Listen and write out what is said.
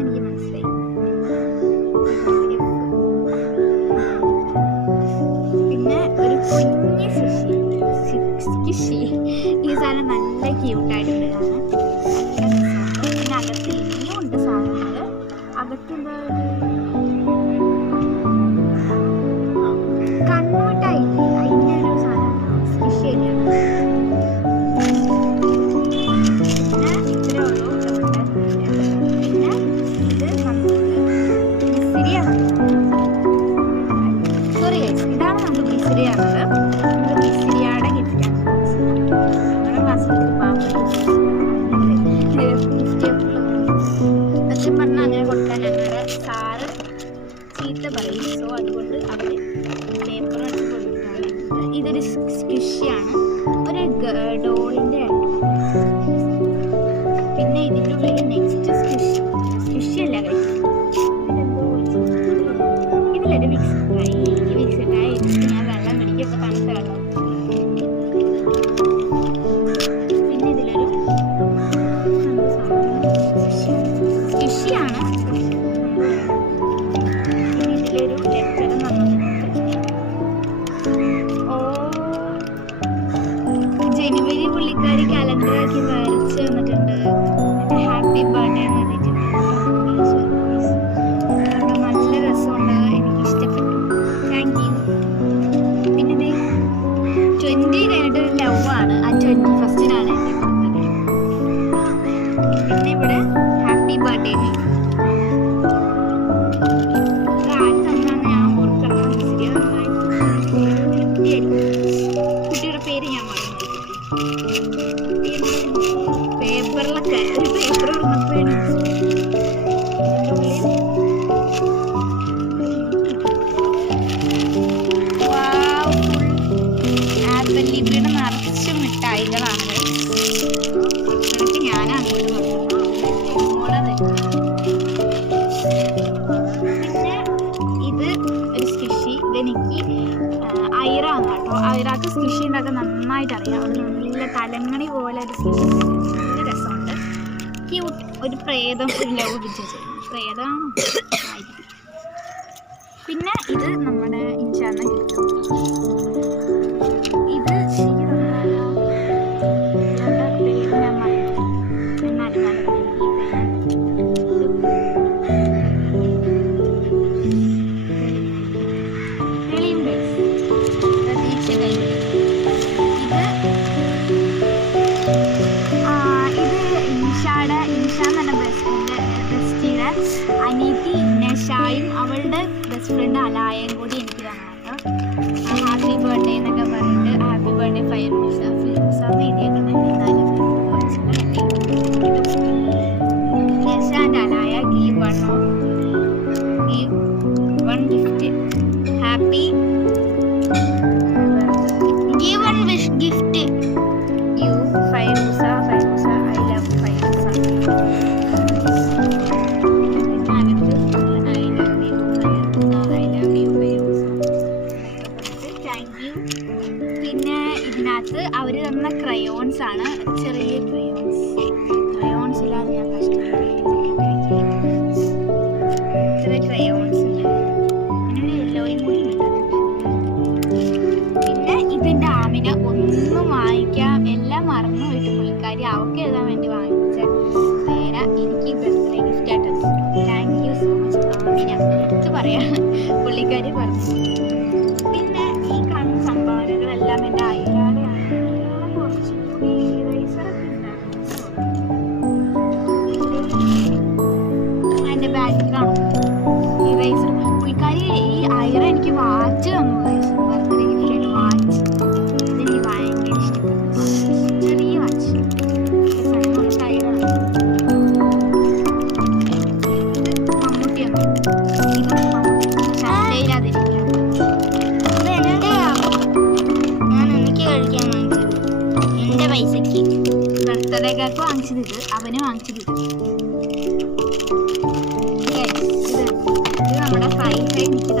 എന്ന് എനിക്ക് മനസ്സിലായി. പിന്നെ ഒരു കുഞ്ഞ് സ്കിഷി. ഈ സാധനം നല്ല ക്യൂട്ടായിട്ടുണ്ട് കാണാൻ. പിന്നെ അകത്ത് ഇനിയും ഉണ്ട് സാധനങ്ങൾ. അകത്തുള്ള കണ്ണോട്ടായി അതിൻ്റെ ഒരു സാധനം സ്കിഷി തന്നെയാണ്. പിന്നെ ഇത്രേ ഉള്ളൂ. പിന്നെ ഇത് നമുക്ക് മിസ്രിയാണ്. സോറി ഗൈസ്, ഇതാണ് നമുക്ക് മിസ്രിയാണത്. നമുക്ക് മിസ്രിയുടെ ഗിഫ്റ്റാണ്. നമ്മുടെ ക്ലാസ്സിൽ ഗിഫ്റ്റ് സത്യം പറഞ്ഞാൽ അങ്ങനെ കൊടുക്കാൻ ഞങ്ങളുടെ സാറ് ചീത്ത പറയും. സോ അതുകൊണ്ട് അവർ പേപ്പർ വെച്ച് കൊടുക്കുകയാണ്. ഇതൊരു സ്കിഷിയാണ്, ഒരു ഡോളിൻ്റെ ആയിട്ട്. പിന്നെ ഇതിൻ്റെ ഉള്ളിൽ നെക്സ്റ്റ് സ്കിഷി അല്ല കഴിക്കും. ഇതിലൊരു വിക്സ് ഉണ്ടായി. ഈ വിക്സ് ഉണ്ടായി ഞാൻ വെള്ളം പിടിക്കൊക്കെ തണുത്ത വെള്ളം. പിന്നെ ഇതിലൊരു സ്കിഷിയാണ്. പിന്നെ ഇതിലൊരു ലെറ്ററും വന്നിട്ടുണ്ട്. ജനുവരി പുള്ളിക്കാരി കലണ്ടറാക്കി വരച്ച് തന്നിട്ടുണ്ട്. ഹാപ്പി ബർത്ത്ഡേ എന്ന് പറഞ്ഞിട്ടുണ്ട്. നല്ല രസമുണ്ട്, എനിക്ക് ഇഷ്ടപ്പെട്ടു. Thank you. പിന്നെ ഇത് 20 കഴിഞ്ഞിട്ടൊരു ലവാണ്. ആ 21st എന്നെ കൊടുത്തത്. പിന്നെ ഇവിടെ ഹാപ്പി ബർത്ത്ഡേ ആര് തന്നാന്ന് ഞാൻ ഓർക്കണം. കുട്ടിയുടെ പേര് ഞാൻ മറന്നു. പേപ്പറിലൊക്കെ ഒരു പേപ്പർ കൊടുത്തപ്പോഴാണ് ആപ്പിൾ ലിപിയുടെ നിറച്ച് മിഠായികളാണ്. എന്നിട്ട് ഞാൻ അങ്ങോട്ട് കൊടുക്കുന്നു. പിന്നെ ഇത് ഒരു സ്കിഷി. ഇതെനിക്ക് ഐറാണ് കേട്ടോ. ഐറാക്ക് സ്കിഷി ഉണ്ടാക്കാൻ നന്നായിട്ട് അറിയാം. അത് നല്ല തലങ്ങണി പോലെ ഒരു സ്കിഷി. നല്ല രസമുണ്ട്. ക്യൂട്ട്. ഒരു പ്രേതം, ഒരു ലവ് പിടിച്ചു. പ്രേതമാണോ ആയിരിക്കും. പിന്നെ ഇത് നമ്മുടെ ഇൻഷാന്ന കിട്ടും. ഇത് പേര് ഞാൻ മറന്നു. എന്നാലും അനീതി നഷായും അവളുടെ ബെസ്റ്റ് ഫ്രണ്ട് അലായയും കൂടി എനിക്ക് തന്നാട്ടോ. ഹാപ്പി ബർത്ത്ഡേ എന്നൊക്കെ പറഞ്ഞിട്ട് ഹാപ്പി ബർത്ത്ഡേ ഫൈറൂസ എഴുതിയൊക്കെ Nasha and Alaya give one gift. Happy give one wish gift you Fairooza. I love Fairooza. പിന്നെ ഇതിനകത്ത് അവർ തന്ന ക്രയോൺസ് ആണ്. ചെറിയ ക്രയോൺസ് ഇല്ലാതെ ഞാൻ കഷ്ടപ്പെട്ടു. ഇത്ര ക്രയോൺസ് ഉണ്ട്. പിന്നെ യെല്ലോയും കൂടി ഉണ്ട്. പിന്നെ ഇതിൻ്റെ ആമിന ഒന്നും വാങ്ങിക്കാം, എല്ലാം മറന്നു പോയിട്ട് പുള്ളിക്കാരി അവൾക്ക് എഴുതാൻ വേണ്ടി വാങ്ങിച്ച പേര എനിക്ക് ബർത്ത്ഡേ ഗിഫ്റ്റ് ആയിട്ട്. Thank you so much Amina. എടുത്ത് പറയാം, പുള്ളിക്കാരി പറഞ്ഞു. പിന്നെ ഈ കാണുന്ന സംഭാവനകളെല്ലാം എൻ്റെ അയലാടെയാണ്. കുറച്ചുകൂടി ഇറേസറൊക്കെ ഉണ്ടായിരുന്നു. എൻ്റെ ബാഗിൽ കാണും ഇറേസർ. പുള്ളിക്കാരി ഈ ഐറ എനിക്ക് വാച്ച് തന്നു. Birthday gift watch. ഇതെനിക്ക് ഭയങ്കര ഇഷ്ടപ്പെട്ടു. ചെറിയ വാച്ച്. മമ്മൂട്ടിയാണ്. പൈസക്ക് ബർത്ത്ഡേക്കാർക്ക് വാങ്ങിച്ചത് ഇത്, അവന് വാങ്ങിച്ചത് ഇത്. ഇത് നമ്മുടെ ഫൈവ് എനിക്ക്